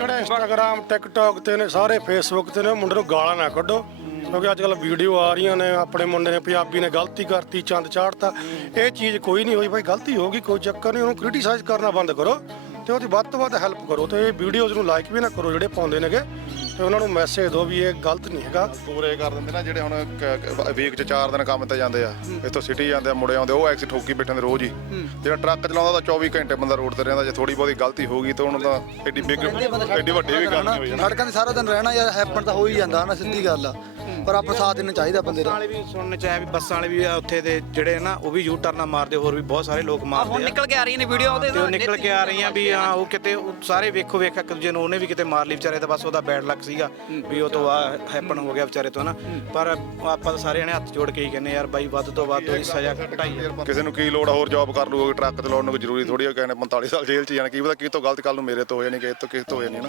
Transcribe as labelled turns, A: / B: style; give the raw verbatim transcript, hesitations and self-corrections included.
A: ਜਿਹੜੇ Instagram TikTok ਤੇ ਨੇ ਸਾਰੇ ਫੇਸਬੁੱਕ ਤੇ ਨੇ ਮੁੰਡੇ ਨੂੰ ਗਾਲਾਂ ਨਾ ਕੱਢੋ ਕਿਉਂਕਿ ਅੱਜ ਕੱਲ੍ਹ ਵੀਡੀਓ ਆ ਰਹੀਆਂ ਨੇ ਆਪਣੇ ਮੁੰਡੇ ਨੇ ਪੰਜਾਬੀ ਨੇ ਗਲਤੀ ਕਰਤੀ ਚੰਦ ਚਾੜਤਾ ਇਹ ਚੀਜ਼ ਕੋਈ ਨਹੀਂ ਹੋਈ ਭਾਈ ਗਲਤੀ ਹੋ ਗਈ ਕੋਈ ਚੱਕਰ ਨਹੀਂ ਉਹਨੂੰ ਕ੍ਰਿਟੀਸਾਈਜ਼ ਕਰਨਾ ਬੰਦ ਕਰੋ ਤੇ ਉਹਦੀ ਵੱਧ ਤੋਂ ਵੱਧ ਹੈਲਪ ਕਰੋ ਤੇ ਇਹ ਵੀਡੀਓਜ਼ ਨੂੰ ਲਾਈਕ ਵੀ ਨਾ ਕਰੋ ਜਿਹੜੇ ਪਾਉਂਦੇ ਨੇਗੇ ਤੇ ਉਹਨਾਂ ਨੂੰ ਮੈਸੇਜ ਦਿਓ ਵੀ ਇਹ ਗਲਤ ਨਹੀਂ ਹੈਗਾ।
B: ਪੂਰੇ ਕਰ ਦਿੰਦੇ ਨਾ ਜਿਹੜੇ ਹੁਣ ਵੀਕ 'ਚ ਚਾਰ ਦਿਨ ਕੰਮ ਤੇ ਜਾਂਦੇ ਆ ਇੱਥੋਂ ਸਿਟੀ ਜਾਂਦੇ ਆ ਮੁੜੇ ਆਉਂਦੇ ਉਹ ਐਕਸੀ ਠੋਕੀ ਬੈਠੇ ਨੇ ਰੋਜ਼ ਹੀ ਜਿਹੜਾ ਟਰੱਕ ਚਲਾਉਂਦਾ ਤਾਂ ਚੌਵੀ ਘੰਟੇ ਬੰਦਾ ਰੋਡ ਤੇ ਰਹਿੰਦਾ ਜੇ ਥੋੜੀ ਬਹੁਤੀ ਗਲਤੀ ਹੋ ਗਈ ਤਾਂ ਉਹਨੂੰ ਤਾਂ ਐਡੀ ਬਿਗ ਐਡੀ ਵੱਡੀ ਵੀ ਗੱਲ ਨਹੀਂ ਹੋਈ ਜਾਣਾ।
C: ਸੜਕਾਂ 'ਤੇ ਸਾਰਾ ਦਿਨ ਰਹਿਣਾ ਯਾਰ ਹੈਪਨ ਤਾਂ ਹੋ ਹੀ ਜਾਂਦਾ ਨਾ ਸਿੱਧੀ ਗੱਲ ਆ ਪਰ ਆਪਾਂ ਸਾਥ ਦੇਣਾ ਚਾਹੀਦਾ ਬੰਦੇ ਦਾ।
D: ਵਾਲੇ ਵੀ ਸੁਣਨ ਚ ਆਇਆ ਵੀ ਬੱਸਾਂ ਵਾਲੇ ਵੀ ਉੱਥੇ ਦੇ ਜਿਹੜੇ ਨਾ ਉਹ ਵੀ ਯੂ ਟਰਨਾਂ ਮਾਰਦੇ ਹੋਰ ਵੀ ਬਹੁਤ ਸਾਰੇ ਲੋਕ ਮਾਰਦੇ ਆ।
E: ਹੁਣ ਨਿਕਲ ਕੇ ਆ ਰਹੀਆਂ ਨੇ ਵੀਡੀਓ ਉਹਦੇ
D: ਤੇ ਉਹ ਨਿਕਲ ਕੇ ਆ ਰਹੀਆਂ ਵੀ ਹਾਂ ਉਹ ਕਿਤੇ ਉਹ ਸਾਰੇ ਵੇਖੋ ਵੇਖ ਇੱਕ ਦੂਜੇ ਨੂੰ ਉਹਨੇ ਵੀ ਕਿਤੇ ਮਾਰ ਲਈ ਵਿਚਾਰੇ ਤਾਂ ਬਸ ਉਹਦਾ ਬੈਡ ਲੱਕ ਸੀਗਾ ਵੀ ਉਹ ਤੋਂ ਆ ਹੈਪਨ ਹੋ ਗਿਆ ਵਿਚਾਰੇ ਤੋਂ ਨਾ ਪਰ ਆਪਾਂ ਤਾਂ ਸਾਰੇ ਜਣੇ ਹੱਥ ਜੋੜ ਕੇ ਹੀ ਕਹਿੰਦੇ ਯਾਰ ਬਾਈ ਵੱਧ ਤੋਂ ਵੱਧ ਉਹਦੀ ਸਜ਼ਾ ਘਟਾਈ।
B: ਕਿਸੇ ਨੂੰ ਕੀ ਲੋੜ ਆ ਹੋਰ ਜੌਬ ਕਰ ਲੂਗਾ ਟਰੱਕ ਚਲਾਉਣ ਨੂੰ ਕੋਈ ਜ਼ਰੂਰੀ ਥੋੜੀ ਆ ਕਹਿੰਦੇ ਪੰਤਾਲੀ ਸਾਲ ਜੇਲ੍ਹ 'ਚ ਜਾਣਾ ਕੀ ਪਤਾ ਕੀ ਤੋਂ ਗਲਤ ਕੱਲ ਨੂੰ ਮੇਰੇ ਤੋਂ ਹੋ ਜਾਣੀ ਕਿਸੇ ਤੋਂ ਕਿਸੇ ਤੋਂ ਹੋ ਜਾਣੀ।